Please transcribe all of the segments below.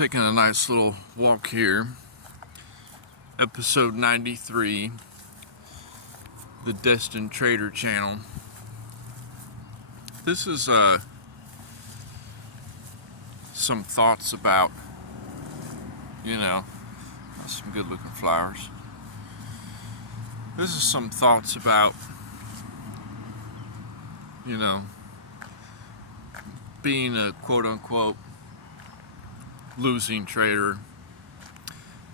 Taking a nice little walk here. Episode 93, the Destined Trader channel. This is some thoughts about, some good looking flowers. This is some thoughts about, being a quote unquote losing trader,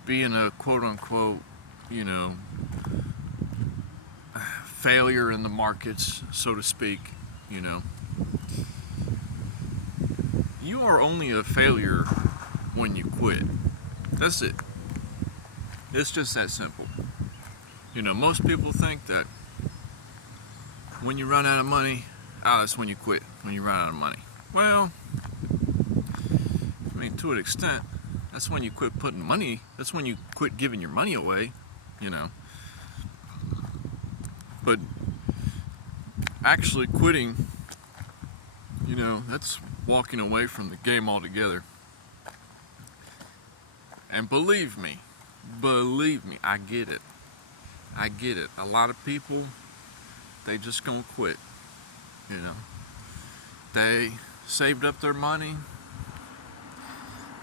being a quote unquote, failure in the markets, so to speak. You are only a failure when you quit. That's it. It's just that simple. Most people think that when you run out of money, that's when you quit, when you run out of money. Well, to an extent, that's when you quit putting money, that's when you quit giving your money away, But actually quitting, that's walking away from the game altogether. And believe me, I get it. A lot of people, they just gonna quit, They saved up their money.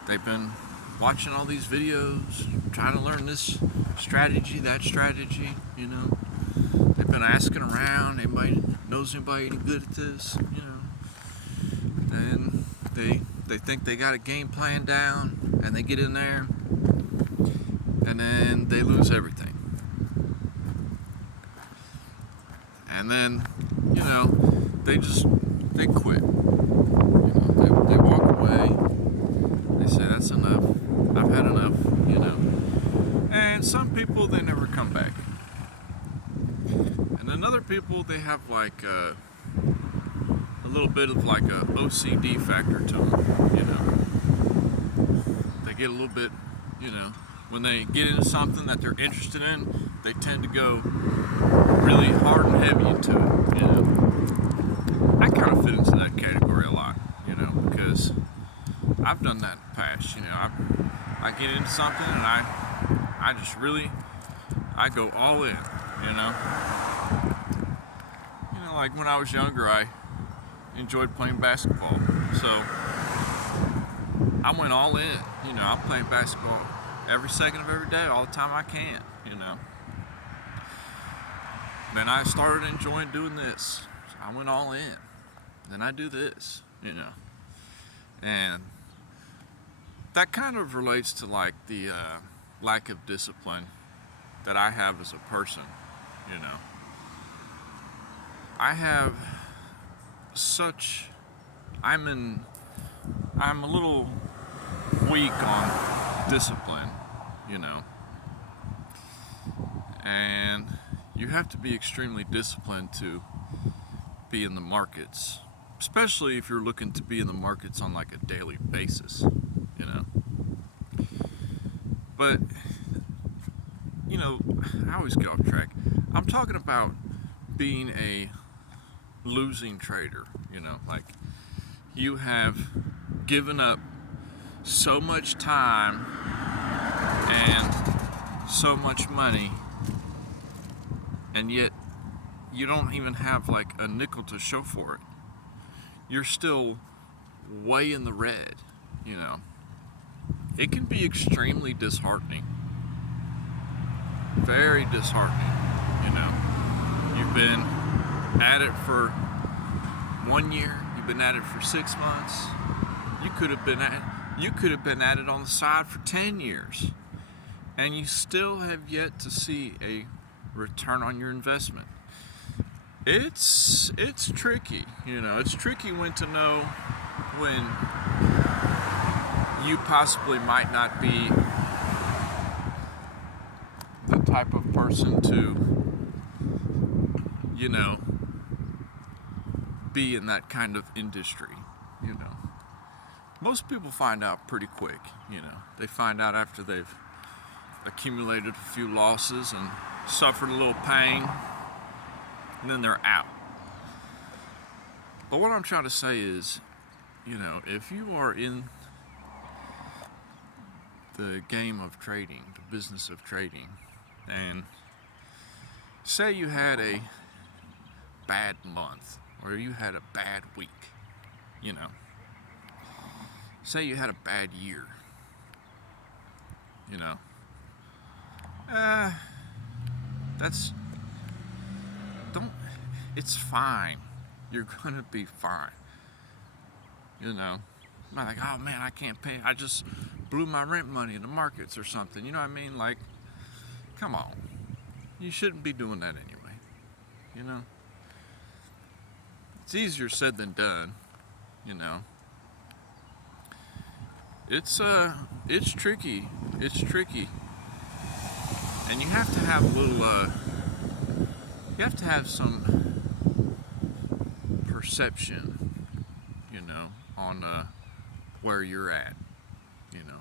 They've been watching all these videos, trying to learn this strategy, that strategy, They've been asking around, anybody knows anybody any good at this, And they think they got a game plan down, and they get in there, and then they lose everything. And then, they quit. They walk away. They say, that's enough. I've had enough, And some people, they never come back. And then other people, they have like a little bit of like a OCD factor to them, They get a little bit, when they get into something that they're interested in, they tend to go really hard and heavy into it, I kind of fit into that category a lot, because I've done that in the past, I get into something and I just really, I go all in, Like when I was younger, I enjoyed playing basketball, so I went all in, I'm playing basketball every second of every day, all the time I can, Then I started enjoying doing this, so I went all in. Then I do this, And that kind of relates to like the lack of discipline that I have as a person, I have I'm a little weak on discipline, And you have to be extremely disciplined to be in the markets, especially if you're looking to be in the markets on like a daily basis, But, I always get off track. I'm talking about being a losing trader, like you have given up so much time and so much money, and yet you don't even have like a nickel to show for it. You're still way in the red, It can be extremely disheartening. Very disheartening, You've been at it for 1 year, you've been at it for 6 months. You could have been at it on the side for 10 years. And you still have yet to see a return on your investment. It's tricky, It's tricky when to know when you possibly might not be the type of person to, be in that kind of industry, Most people find out pretty quick, They find out after they've accumulated a few losses and suffered a little pain, and then they're out. But what I'm trying to say is, if you are in the game of trading, the business of trading, and say you had a bad month or you had a bad week, you know, say you had a bad year, you know, uh, that's, don't, it's fine. You're gonna be fine, you know. I'm not like, oh man, I can't pay, I just blew my rent money in the markets or something, you know what I mean? Like, come on, you shouldn't be doing that anyway, you know. It's easier said than done, you know. It's tricky. It's tricky. And you have to have a little you have to have some perception, you know, on where you're at, you know.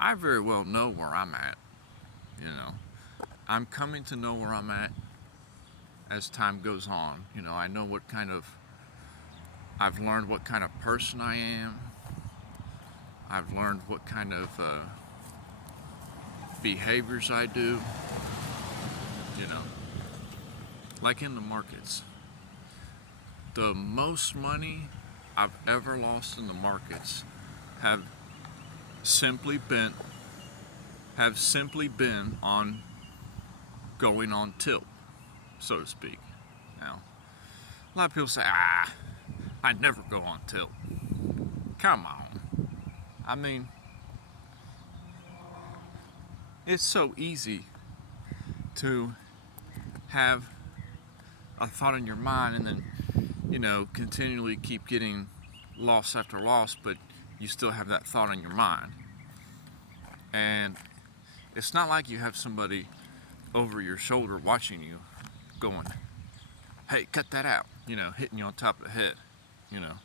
I very well know where I'm at, you know. I'm coming to know where I'm at as time goes on. You know, I know what kind of I've learned what kind of person I am. I've learned what kind of behaviors I do, you know, like in the markets. The most money I've ever lost in the markets have simply been on going on tilt, so to speak. Now, a lot of people say, I never go on tilt. Come on. I mean, it's so easy to have a thought in your mind and then, you know, continually keep getting loss after loss, but you still have that thought in your mind. And it's not like you have somebody over your shoulder watching you going, hey, cut that out, you know, hitting you on top of the head, you know.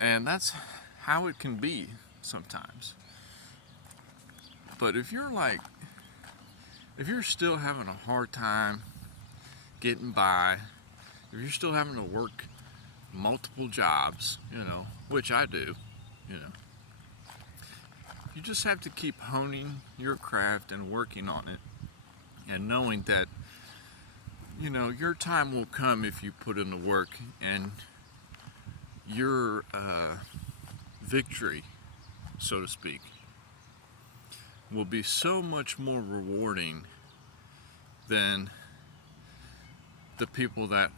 And that's how it can be sometimes. But if you're still having a hard time getting by, if you're still having to work multiple jobs, you know, which I do, you know, you just have to keep honing your craft and working on it and knowing that, you know, your time will come if you put in the work, and your victory, so to speak, will be so much more rewarding than the people that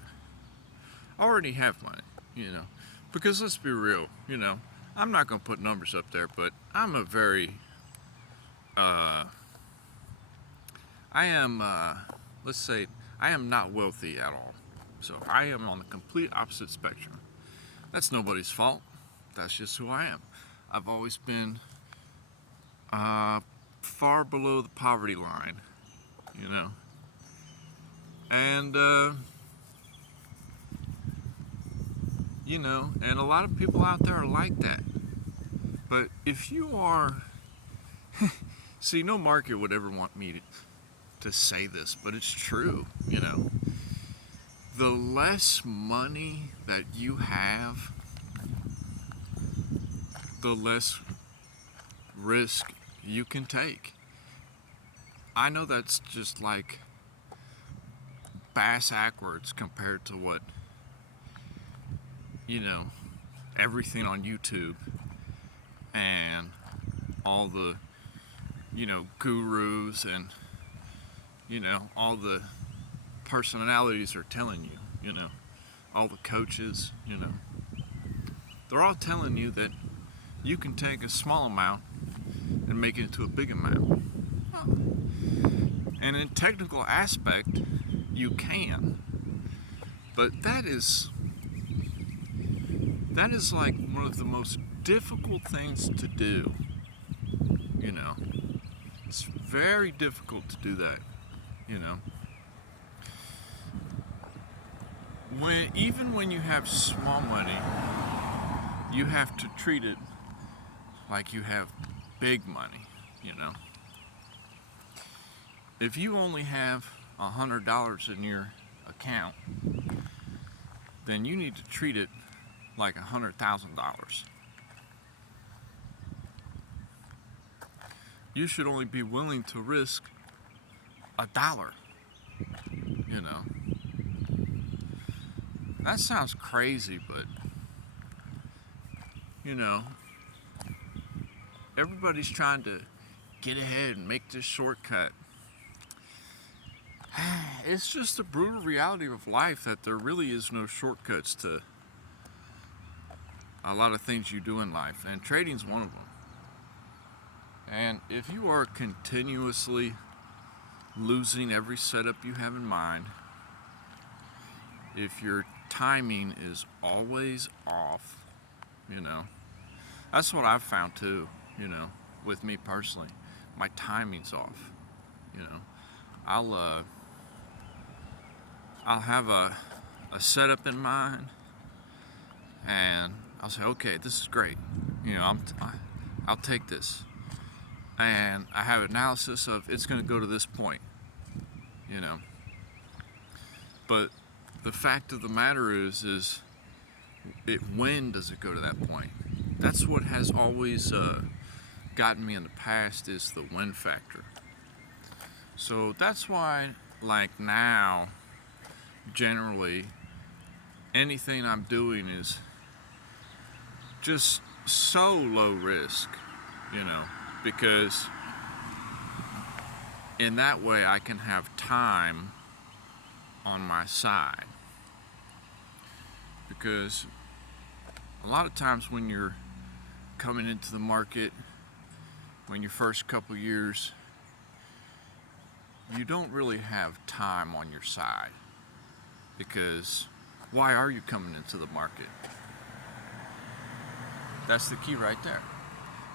already have money, you know. Because let's be real, you know, I'm not going to put numbers up there, but I'm a very, I am, let's say, I am not wealthy at all. So I am on the complete opposite spectrum. That's nobody's fault. That's just who I am. I've always been far below the poverty line, you know. And, you know, and a lot of people out there are like that. But if you are, see, no market would ever want me to say this, but it's true, you know. The less money that you have, the less risk you can take. I know that's just like bass backwards compared to what, you know, everything on YouTube and all the, you know, gurus and, you know, all the personalities are telling you, you know, all the coaches, you know, they're all telling you that you can take a small amount and make it into a big amount. And in technical aspect, you can. But that is like one of the most difficult things to do, you know. It's very difficult to do that, you know. Even when you have small money, you have to treat it like you have big money, you know. If you only have $100 in your account, then you need to treat it like $100,000. you should only be willing to risk $1. You know, that sounds crazy, but you know, everybody's trying to get ahead and make this shortcut. It's just the brutal reality of life that there really is no shortcuts to a lot of things you do in life, and trading's one of them. And if you are continuously losing every setup you have in mind, if your timing is always off, you know, that's what I've found too, you know, with me personally. My timing's off, you know. I'll have a setup in mind, and I'll say, okay, this is great. You know, I'll take this, and I have analysis of it's going to go to this point. You know, but the fact of the matter is when does it go to that point? That's what has always gotten me in the past, is the when factor. So that's why, like now, generally, anything I'm doing is just so low risk, you know, because in that way I can have time on my side. Because a lot of times when you're coming into the market, when your first couple years, you don't really have time on your side. Because why are you coming into the market? That's the key right there.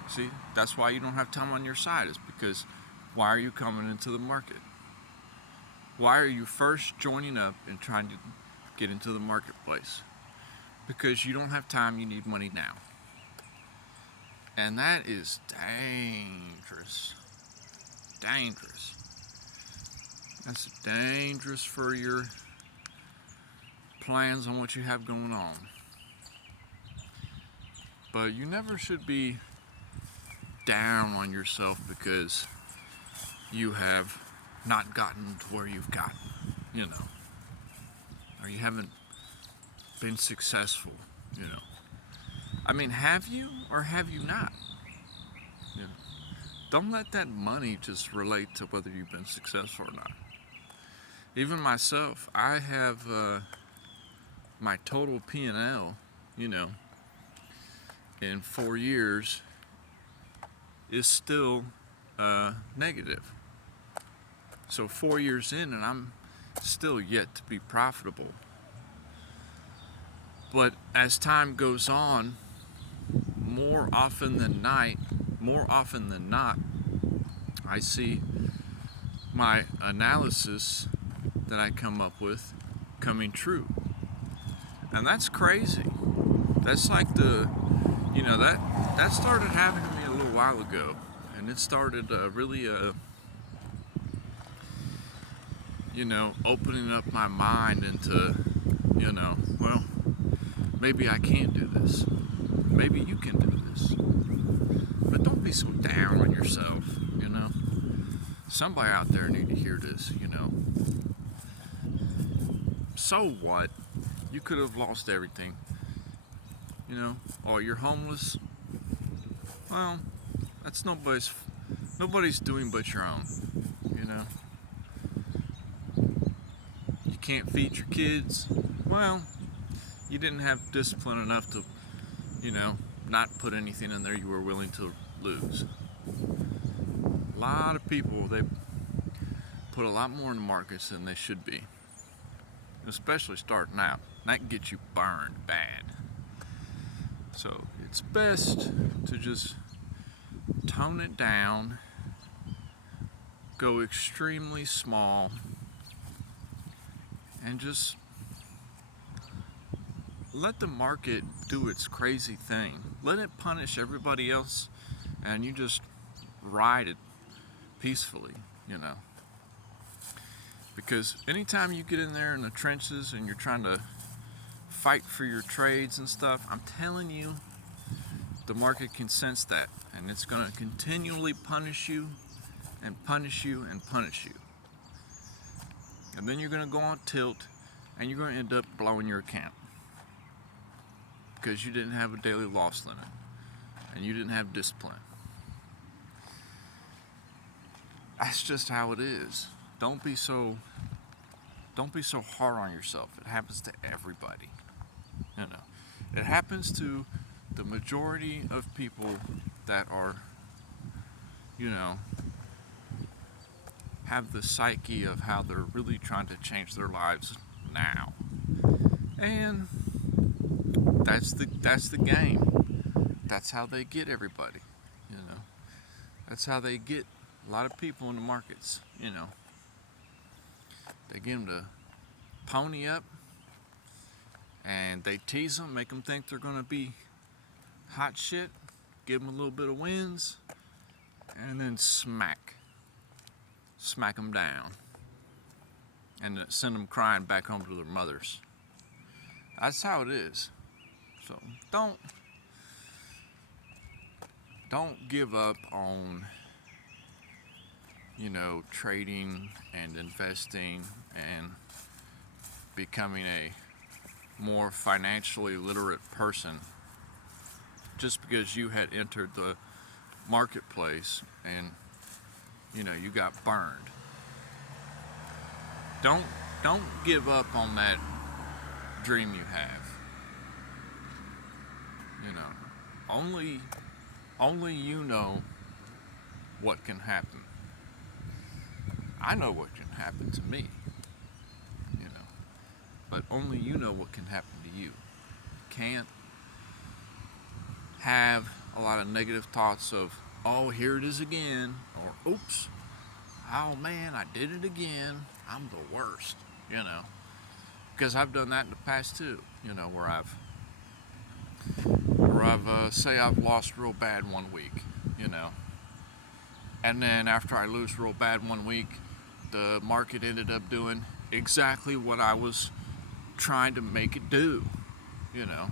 See, that's why you don't have time on your side, is because why are you coming into the market? Why are you first joining up and trying to get into the marketplace? Because you don't have time, you need money now. And that is dangerous. Dangerous. That's dangerous for your plans on what you have going on. But you never should be down on yourself because you have not gotten to where you've gotten, you know, or you haven't been successful, you know. I mean, have you or have you not? You know, don't let that money just relate to whether you've been successful or not. Even myself, I have my total P&L, you know, in 4 years is still negative. So 4 years in and I'm still yet to be profitable. But as time goes on, more often than not, I see my analysis that I come up with coming true. And that's crazy. That's like that started happening to me a little while ago. And it started really, opening up my mind into, well, maybe I can do this. Maybe you can do this. But don't be so down on yourself, you know. Somebody out there need to hear this, you know. So what? You could have lost everything. You know, oh, you're homeless. Well, that's nobody's doing but your own, you know. You can't feed your kids. Well, you didn't have discipline enough to, not put anything in there you were willing to lose. A lot of people, they put a lot more in the markets than they should be, especially starting out. That can get you burned bad. So it's best to just tone it down, go extremely small, and just let the market do its crazy thing. Let it punish everybody else, and you just ride it peacefully, you know. Because anytime you get in there in the trenches and you're trying to fight for your trades and stuff, I'm telling you, the market can sense that, and it's going to continually punish you and punish you and punish you. And then you're going to go on tilt, and you're going to end up blowing your account because you didn't have a daily loss limit and you didn't have discipline. That's just how it is. Don't be so hard on yourself. It happens to everybody. You know, it happens to the majority of people that are, you know, have the psyche of how they're really trying to change their lives now. And that's the game. That's how they get everybody, you know. That's how they get a lot of people in the markets, you know. They get them to pony up, and they tease them, make them think they're going to be hot shit, give them a little bit of wins, and then smack them down, and send them crying back home to their mothers. That's how it is. So don't give up on, you know, trading and investing and becoming a more financially literate person just because you had entered the marketplace and, you know, you got burned. Don't give up on that dream you have. You know, only you know what can happen. I know what can happen to me, you know, but only you know what can happen to you. Can't have a lot of negative thoughts of, oh, here it is again, or oops, oh man, I did it again, I'm the worst, you know, because I've done that in the past too, you know, where I've say I've lost real bad one week, you know, and then after I lose real bad one week, the market ended up doing exactly what I was trying to make it do, you know.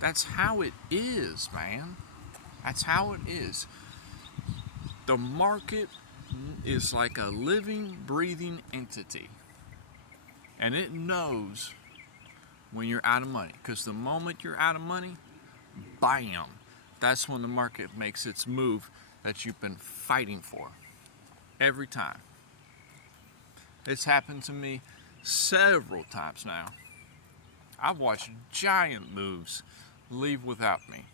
That's how it is, man. That's how it is. The market is like a living, breathing entity, and it knows when you're out of money, because the moment you're out of money, bam, that's when the market makes its move that you've been fighting for every time. It's happened to me several times now. I've watched giant moves leave without me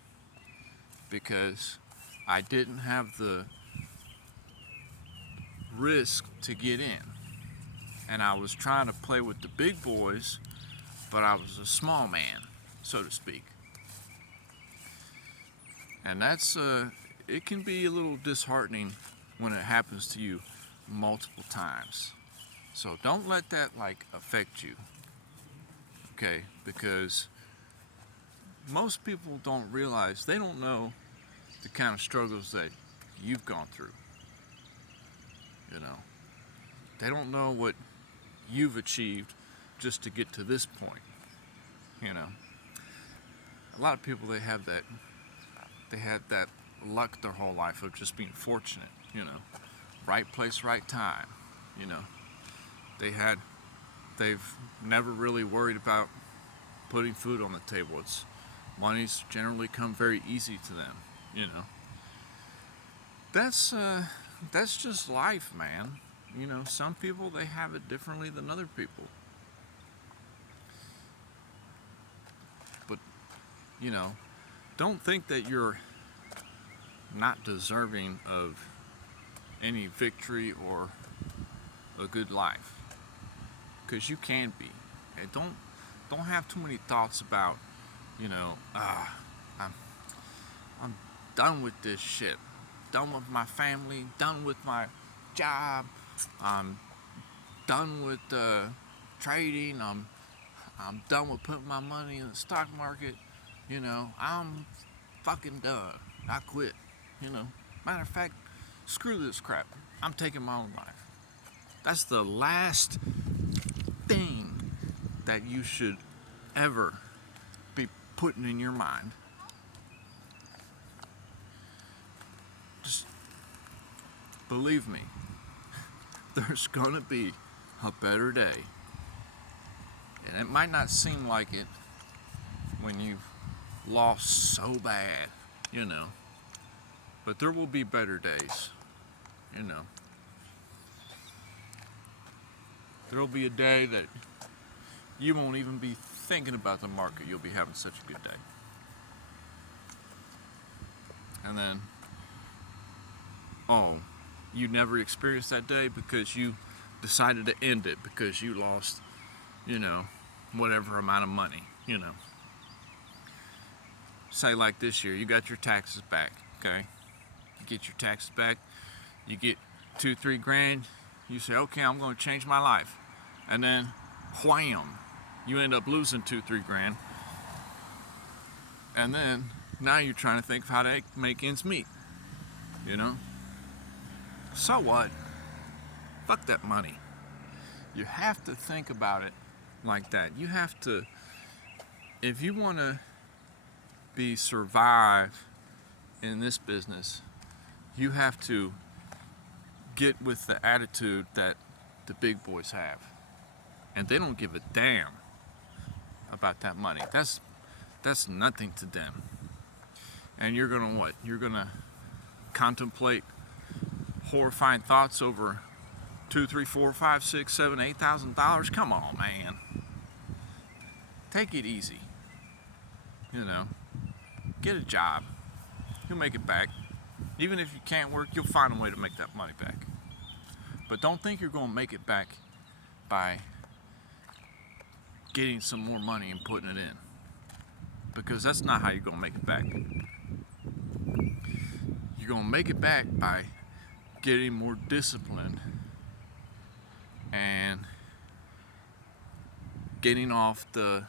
because I didn't have the risk to get in, and I was trying to play with the big boys, but I was a small man, so to speak. And that's it can be a little disheartening when it happens to you multiple times. So don't let that like affect you, okay? Because most people don't realize, they don't know the kind of struggles that you've gone through. You know, they don't know what you've achieved just to get to this point. You know, a lot of people, they had that luck their whole life of just being fortunate. You know, right place, right time. You know, they've never really worried about putting food on the table. Money's generally come very easy to them. You know, that's just life, man. You know, some people, they have it differently than other people. But, you know, don't think that you're not deserving of any victory or a good life, because you can be. And don't have too many thoughts about, you know, I'm done with this shit, done with my family, done with my job, I'm done with trading, I'm done with putting my money in the stock market, you know, I'm fucking done, I quit, you know. Matter of fact, screw this crap, I'm taking my own life. That's the last thing that you should ever be putting in your mind. believe me, there's gonna be a better day. And it might not seem like it when you've lost so bad, you know, but there will be better days, you know. There'll be a day that you won't even be thinking about the market. You'll be having such a good day. And then, oh, you never experienced that day because you decided to end it because you lost, you know, whatever amount of money, you know. Say like this year, you got your taxes back, okay? You get your taxes back, you get 2-3 grand, you say, okay, I'm gonna change my life. And then, wham, you end up losing 2-3 grand. And then, now you're trying to think of how to make ends meet, you know? So what? Fuck that money. You have to think about it like that. You have to, if you want to survive in this business, you have to get with the attitude that the big boys have. And they don't give a damn about that money. That's nothing to them. And you're gonna what? You're gonna contemplate horrifying thoughts over $2, $3, $4, $5, $6, $7, $8,000. Come on, man. Take it easy. You know, get a job. You'll make it back. Even if you can't work, you'll find a way to make that money back. But don't think you're gonna make it back by getting some more money and putting it in, because that's not how you're gonna make it back. You're gonna make it back by getting more disciplined and getting off the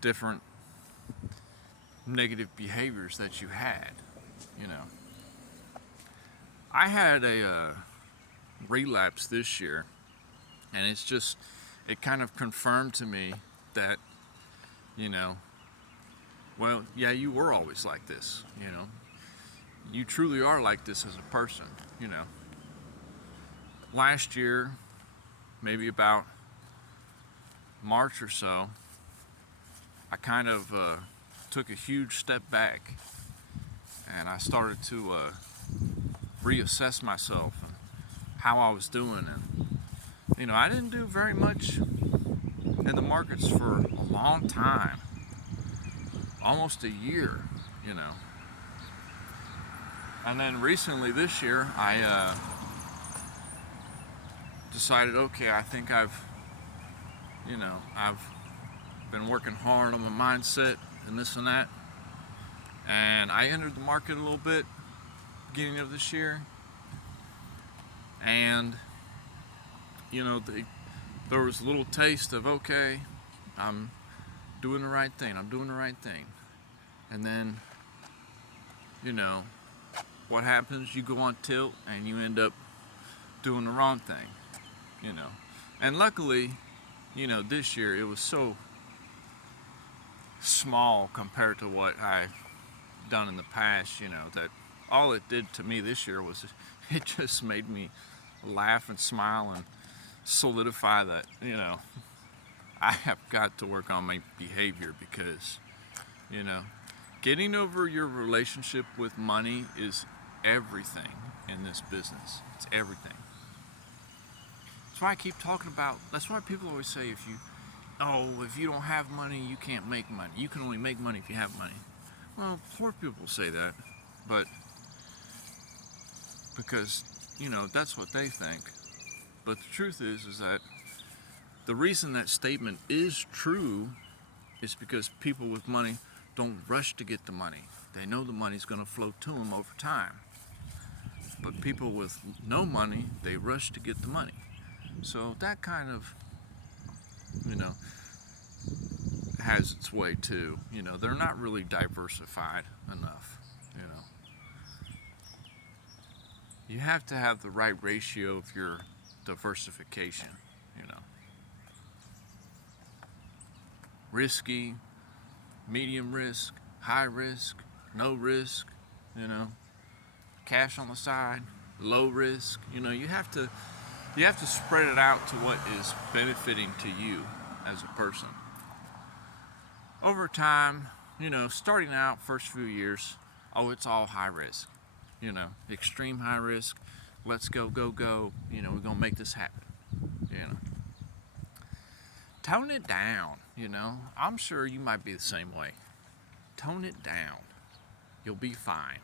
different negative behaviors that you had, you know. I had a relapse this year, and it kind of confirmed to me that, you know, well, yeah, you were always like this, you know. You truly are like this as a person, you know. Last year, maybe about March or so, I kind of took a huge step back, and I started to reassess myself and how I was doing. And, you know, I didn't do very much in the markets for a long time, almost a year, you know. And then recently this year, I decided, okay, I think I've been working hard on my mindset and this and that. And I entered the market a little bit beginning of this year. And, you know, there was a little taste of, okay, I'm doing the right thing. And then, you know, what happens? You go on tilt and you end up doing the wrong thing, you know. And luckily, you know, this year it was so small compared to what I've done in the past, you know, that all it did to me this year was it just made me laugh and smile and solidify that, you know, I have got to work on my behavior, because, you know, getting over your relationship with money is everything in this business. It's everything. That's why I keep talking about, that's why people always say if you don't have money, you can't make money. You can only make money if you have money. Well, poor people say that, but because, you know, that's what they think. But the truth is that the reason that statement is true is because people with money don't rush to get the money. They know the money's going to flow to them over time. But people with no money, they rush to get the money. So that kind of, you know, has its way too. You know, they're not really diversified enough, you know. You have to have the right ratio of your diversification, you know. Risky, medium risk, high risk, no risk, you know. Cash on the side, low risk. You know, you have to spread it out to what is benefiting to you as a person. Over time, you know, starting out first few years, oh, it's all high risk. You know, extreme high risk. Let's go, go, go. You know, we're gonna make this happen. You know, tone it down. You know, I'm sure you might be the same way. Tone it down. You'll be fine.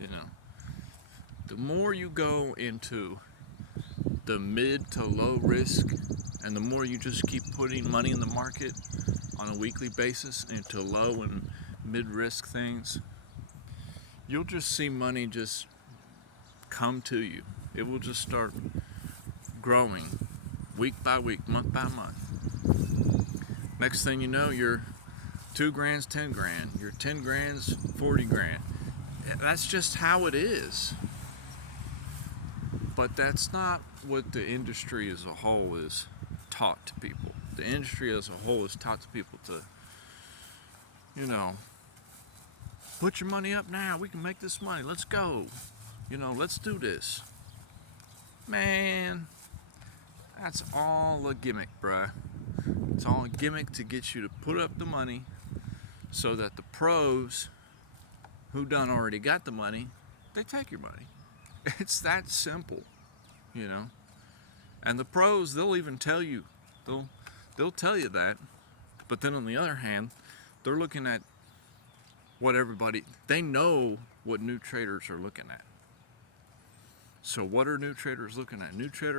You know, the more you go into the mid to low risk, and the more you just keep putting money in the market on a weekly basis into low and mid risk things, you'll just see money just come to you. It will just start growing week by week, month by month. Next thing you know, you're 2 grand's 10 grand, your 10 grand's 40 grand. That's just how it is. But that's not what the industry as a whole is taught to people. The industry as a whole is taught to people to, you know, put your money up now. We can make this money. Let's go. You know, let's do this. Man, that's all a gimmick, bruh. It's all a gimmick to get you to put up the money so that the pros who done already got the money, they take your money. It's that simple, you know. And the pros, they'll even tell you, they'll tell you that. But then on the other hand, they're looking at what they know what new traders are looking at. So what are new traders looking at? New traders